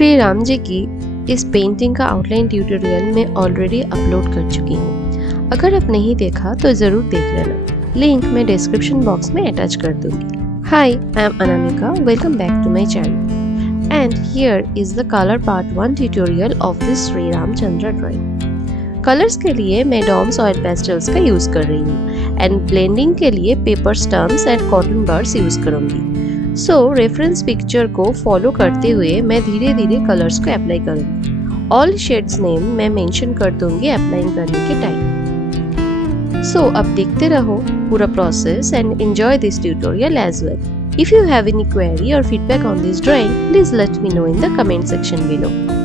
श्री राम जी की इस पेंटिंग का आउटलाइन ट्यूटोरियल मैं ऑलरेडी अपलोड कर चुकी हूँ। अगर आप नहीं देखा तो ज़रूर देख लेना, लिंक मैं डिस्क्रिप्शन बॉक्स में अटैच कर दूँगी। Hi, I am Anamika, welcome back to my channel and here is the colour part 1 tutorial of this Shri Ramchandra drawing. Colours के लिए मैं डॉम्स ऑयल पेस्टल्स का यूज़ कर रही हूँ एंड ब्लेंडिंग के लिए paper stumps and cotton buds use करूँगी। सो रेफरेंस पिक्चर को फॉलो करते हुए मैं धीरे धीरे कलर्स को अप्लाई करूँगी। ऑल शेड्स नेम मैं मेंशन कर दूँगी अप्लाई करने के टाइम। सो अब देखते रहो पूरा process and enjoy this tutorial as well. If you have any query और feedback on this drawing, please let me know in the comment section below.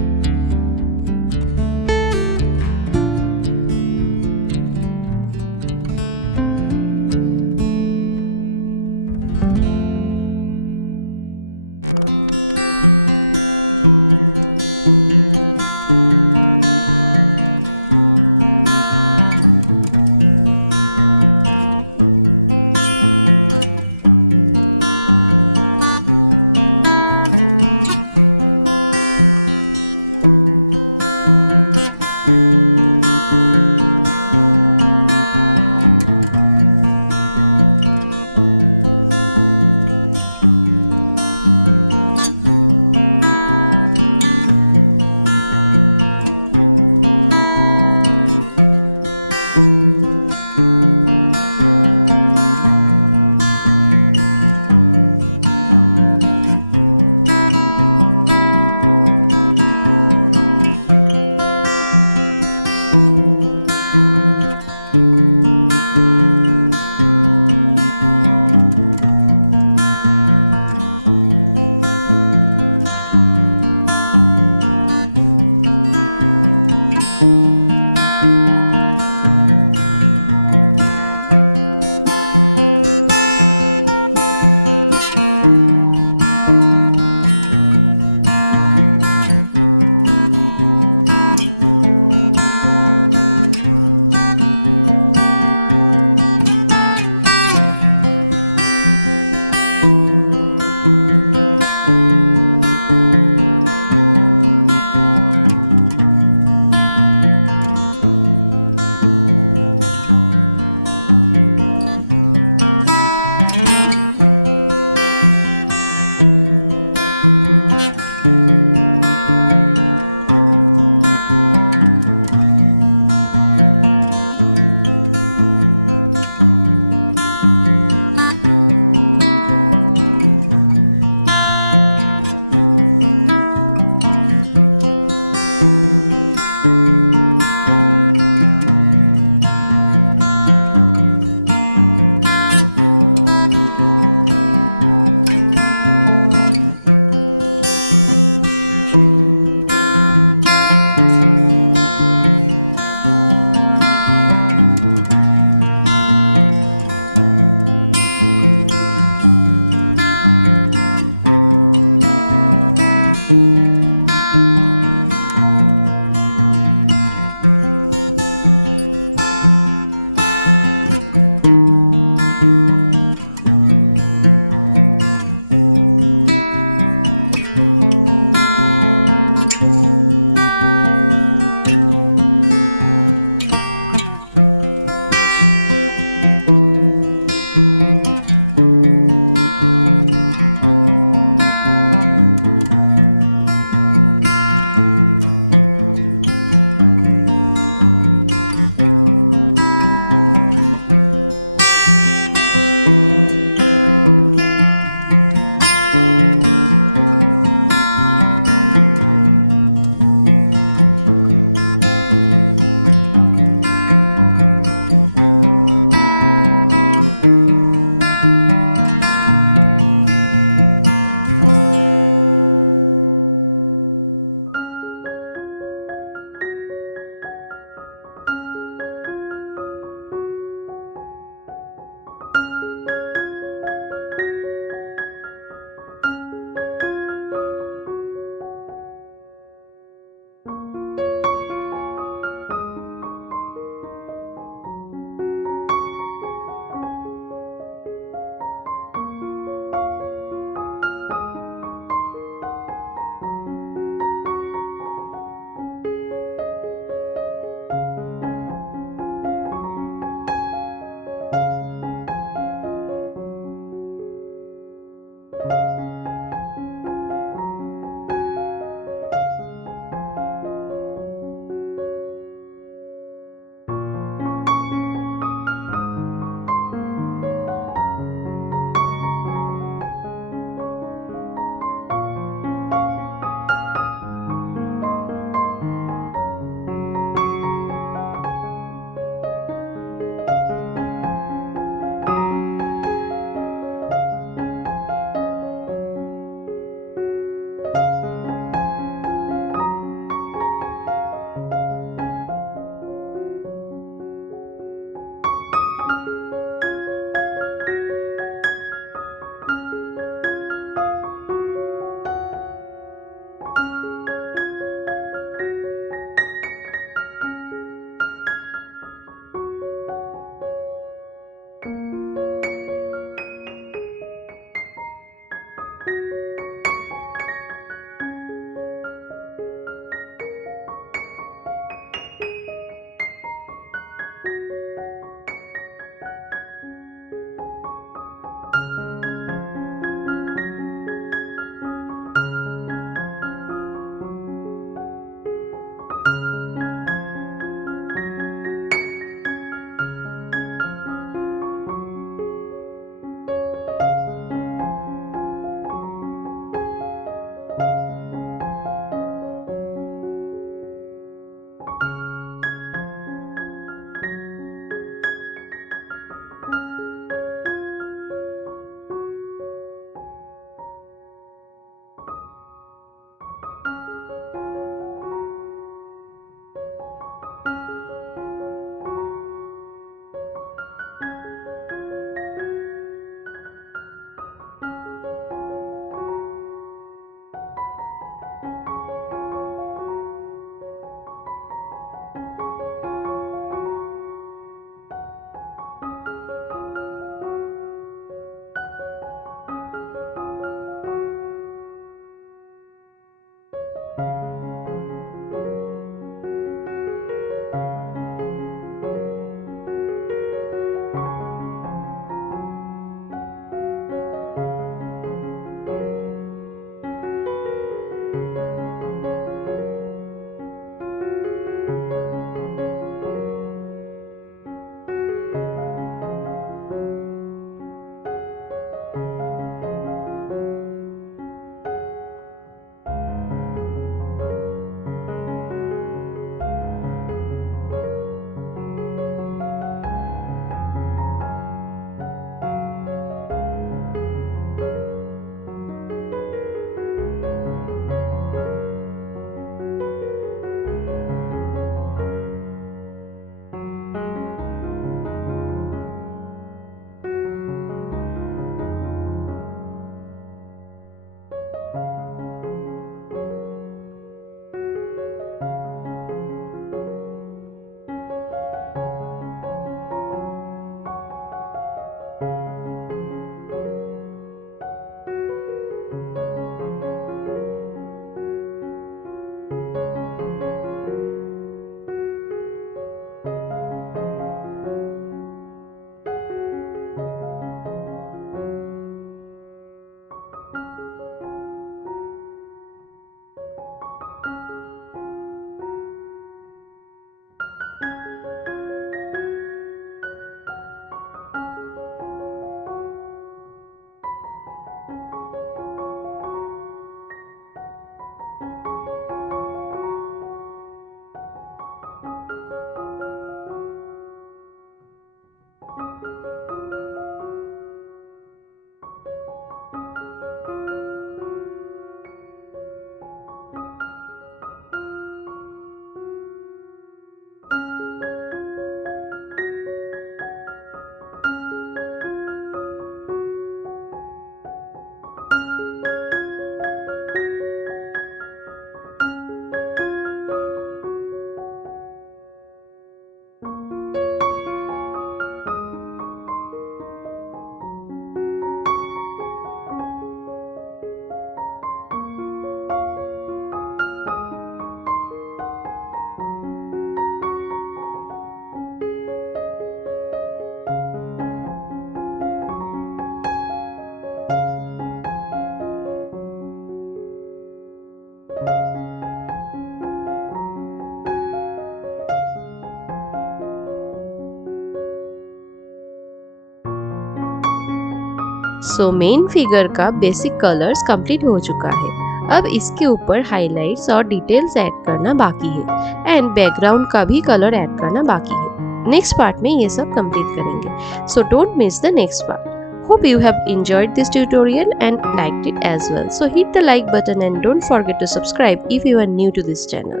So main figure का बेसिक कलर्स कंप्लीट हो चुका है। अब इसके ऊपर हाइलाइट्स और details add करना बाकी है एंड बैकग्राउंड का भी कलर ऐड करना बाकी है। नेक्स्ट पार्ट में ये सब कंप्लीट करेंगे, so don't miss the next part. Hope you have enjoyed this tutorial and liked it as well. So hit the like button and don't forget to subscribe if you are new to this channel.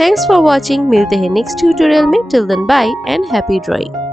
Thanks for watching. मिलते हैं next tutorial में. Till then, bye and happy drawing.